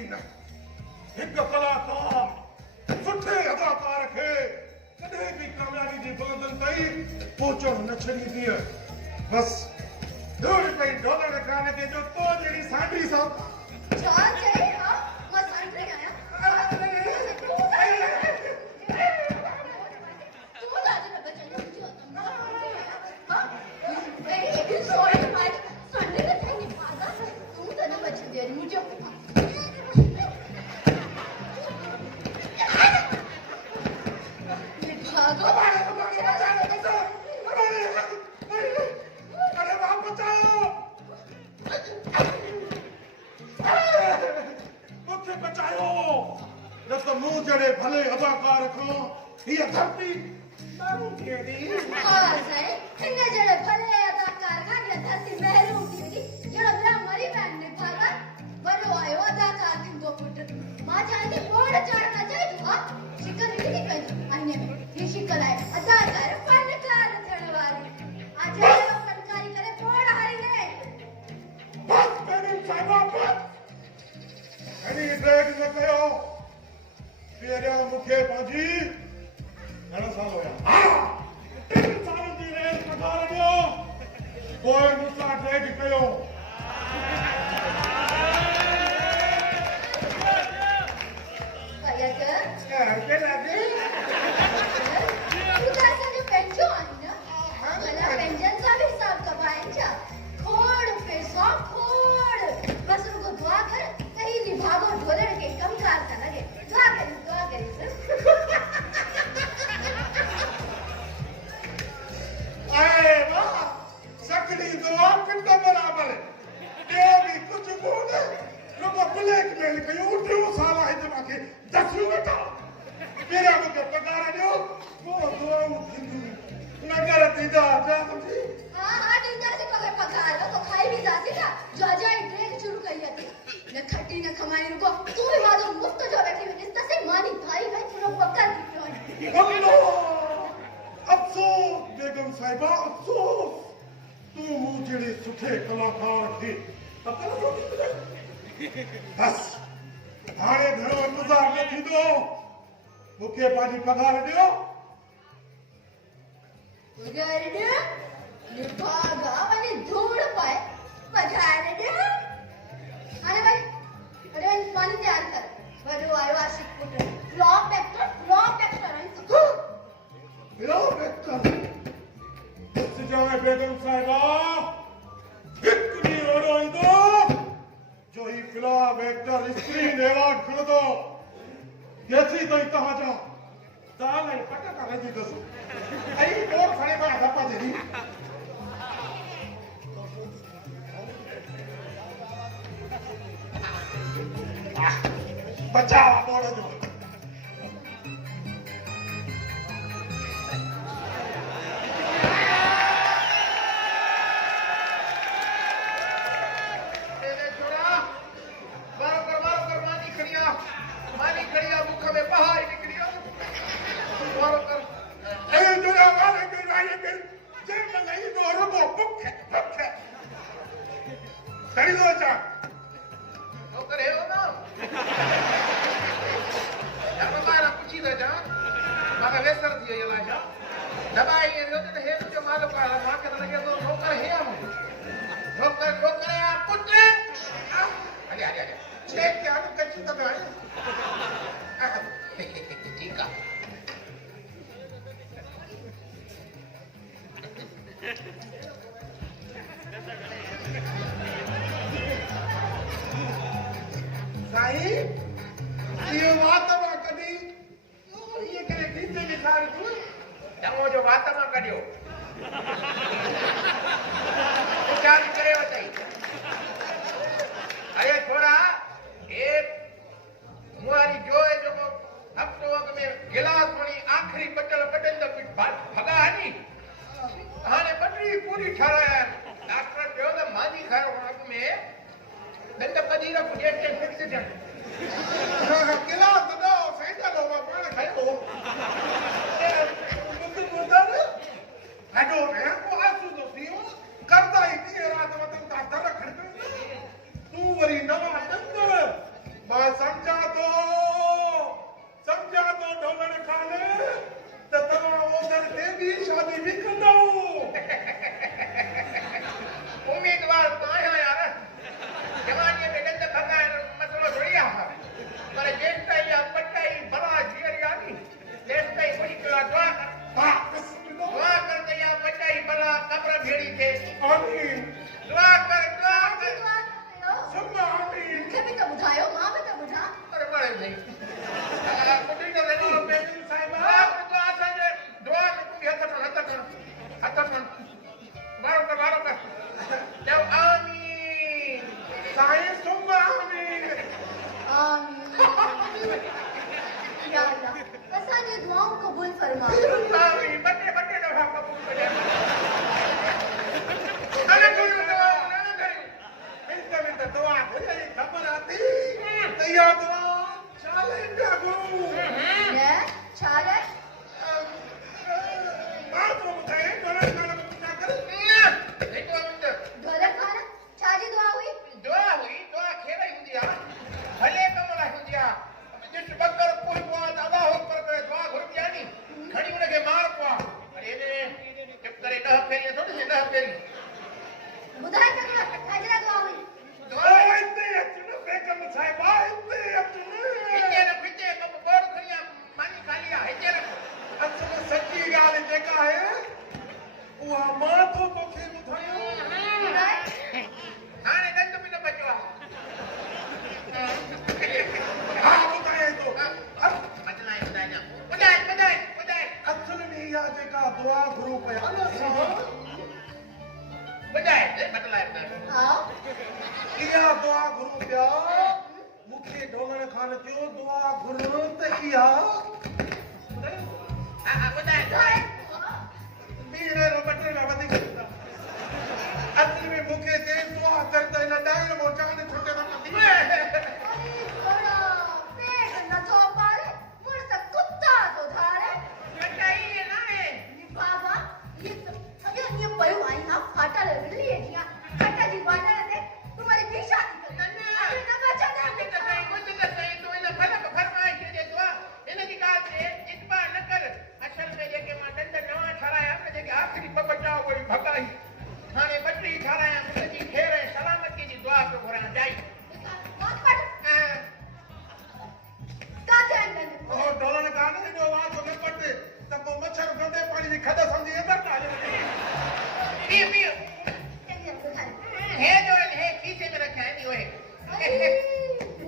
कदी न एक कलाकार सुठे अदाकार खे कदे भी कामयाबी जी बुलंदन ताई पहुंचण न छड़ी दिए बस दूर पे डॉलर खाने के जो तो जेडी सांडी सा छा चई हां मां सांडी आया तू लाज न बचन मुझे हां वेरी सॉरी माय सांडी का थैंक यू फादर तू तो न बच दे मुझे भागो अरे बाप बचाओ मुझे बचाओ जब तो मुंह जड़े भले अदाकार को ये धरती मारू के दी हां सही इन्ने जड़े भले अदाकार का ये धरती महलू की जड़ा बड़ा मरी बहन ने भागा बड़ो आयो अदाकार दिन दो फुट मां चाहती बोर्ड चढ़ना चाहिए हां शिकल नहीं कर आईने में ये शिकल है अदाकार फनकार चढ़ वाली आज ये फनकारी करे बोर्ड हारी ने बस मेरे साहब बस अरे ड्रैग न कयो तेरे मुखे बाजी घणा साल होया हां 3 साल जी रेस पगार दियो कोई मुसा ड्रैग कयो भैया के के लगे तू तो ऐसा जो पेंचो आई ना भला पेंशन का भी हिसाब कबाएंचा खोड़ पैसा खोड़ बस उनको दुआ कर कहीं भी भागो ढोलड़ के कम कार का लगे दुआ करी आए वाह सकड़ी दुआ पिंड बराबर ये भी कुछ बोल लोगों ब्लैकमेल कयो उठो साला है जमा के 10 बेटा मेरा मुझे पगार दियो वो दुआ उठिंदी नगर तीदा जा समझी हां टीचर से पगार पगार तो खाई भी जाती ना जो जाई ट्रेन शुरू करी थी न खट्टी न खमाई रुको तू भी वादो मुफ्त जो बैठी हुई निस्ता से मानी भाई भाई पूरा पक्का दी अल्लाह अफसोस बेगम साहिबा अफसोस तू मुझे सुठे कलाकार थे पता बस हाणे घणो इंतजार न थींदो मूंखे पंहिंजी पघार ॾियो पगार दे निभागा वाली धूड़ पाए पगार दे अरे भाई पानी तैयार कर बड़ो आयो आशिक पुट फ्लॉप एक्टर इस जाए बेगम साहिबा हिकड़ी ओड़ो ईंदो जो ही फिल्म एक्टर स्क्रीन अवार्ड खणंदो केसी ताईं तव्हांजा ताल ऐं पटका रही दसो ऐं बोर्ड खणे पाण धपा देनी बचाओ बोर्ड जो बस नहीं कुटी तो रहनो बेगम साहिबा तो आसान है दुआ में तू हथ कर मारो कर जब आमीन साईं सुम्मा आमीन आमीन या अल्लाह असांजी दुआऊं कबूल फरमा आमीन बटे दफा कबूल करे अरे कोई दुआ ना करे मिंट दुआ करे खबर आती तैया दुआ चाले जागो ने छाले बात को बताए डोले खाना पूजा कर देखो अंदर ढोले खाना छाजी दुआ हुई दुआ खेर ही हुंदिया भले कमला हुंदिया जिस बकर कोई दुआ अल्लाह अकबर करे दुआ घुरदिया नी खड़ी उनके मार पा अरे ने जब करे 10 फेरी थोड़ी सी 10 फेरी बुधाई तक हाजरा दुआ हुई ओ इतने अचनो बेगम साहिबा इतने अचनो इतने न फिटे कब बोर खरिया मानी खालिया हेजे रखो अचनो सच्ची गाल जेका है उहा मां तो तोखे बुधायो बुधाई हाने दंद में न बचो हां बुधाए तो बुधाए असल में या जेका दुआ गुरु पया ना साहब बुधाए हां इया दुआ गुरु पिया मुखे ढोलण खान जो दुआ गुरु त इया बुधाए बीड़े रो बटे ना वधिक असल में मुखे दे दुआ करता न डायर मोचाने छोटे न अरे थोड़ा पेट न तो पारे मुर्स कुत्ता तो धारे बताई है ना है बाबा ये पयो आई ना फाटा ले लिए जिया फाटा जी वाला दे तुम्हारी भीषा अरे ना बचा दे कुछ तो सही तो इन फलक फरमाए के दे दुआ इन की गाल से इतबा न कर असल में जेके मां दंड नवा छराया न जेके आखिरी बचाओ कोई भगाई हाने बटरी छराया मुझी खेर सलामती जी दुआ पे घुरा जाई मत पड़ का ध्यान दे ओ ढोलण खान जो आवाज हो पटे तब वो मच्छर गंदे पानी की खदा समझी है बट पी है जो है खीसे में रखा है नहीं होए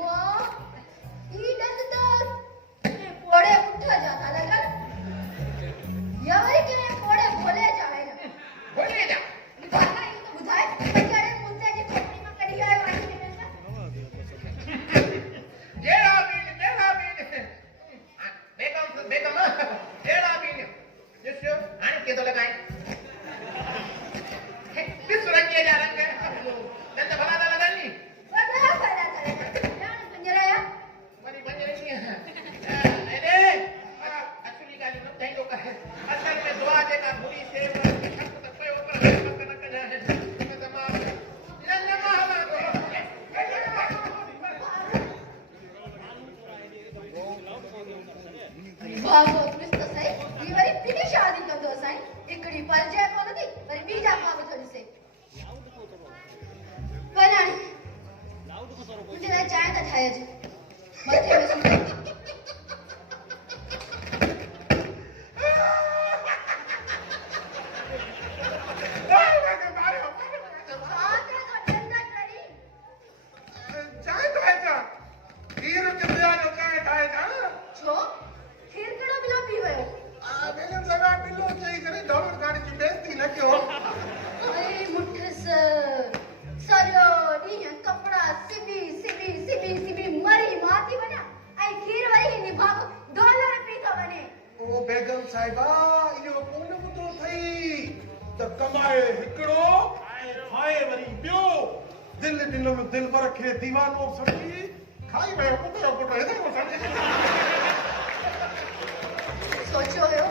वाह ई दंद तो पोड़े उठा जाता लगा यावरी के पोड़े भोले जाएगा बोले जा बाबा ये तो बुधाए बेचारे मुद्दे जी खोपड़ी में कड़ी आए वाली के ना जेड़ा बीन बेगम जेड़ा बीन जिसो आने के तो लगाए किस रंग के जा रंग नंद भला ना लगानी बड़ा बड़ा करेगा जान पंजराया मरी पंजरे नहीं है अरे असली गाली न थे लोग है असल में दुआ देना बुरी से शक तक पे ऊपर न कर है तमाम नंद माला को बाबा कृष्ण सही ये वाली पीनी शादी कर दो साईं इकड़ी पर जाए कोन थी पर बीजा पाव थोड़ी से बनानी मुझे ना चाय तो खाया जी मथे में सुन चाय खाए जा खीर कितना लोका है खाए जा छो खीर केड़ो बिलो पीवे बेगम साहिबा बिल्लो चई करे ढोलण खान की बेइज्जती न कयो अरे मुठस सरियो नी कपड़ा सिबी मरी माती बना आई खीर वाली निभाग डॉलर पी तो बने ओ बेगम साहिबा इहो कोन बुधो थई त कमाए हिकड़ो खाए वरी ॿियो दिल दिल में दिल पर खे दीवानो समझी खाई वियो पुटो हेदे को समझी सोचो हो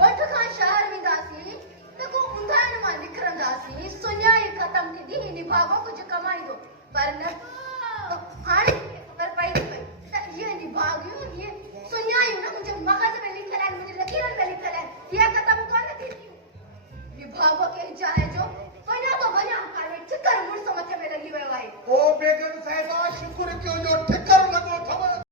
वठ खां शहर वेंदासीं त को उंधाइण मां निकिरंदासीं सुञाई ख़तम थींदी निभागो कुझु कमाईंदो पर न हाणे ख़बर पई थी पई त इहे निभागियूं इहे सुञायूं न मुंहिंजे मग़ज़ में लिखियल आहिनि मुंहिंजे लकीरनि में लिखियल आहिनि इहे ख़तम कोन थींदियूं निभागो खे चाहे जो वञा तो वञा हाणे ठिकर मुड़ुस मथे में लॻी वियो आहे ओ बेगम साहिबा शुक्र कयो जो ठिकर लॻो अथव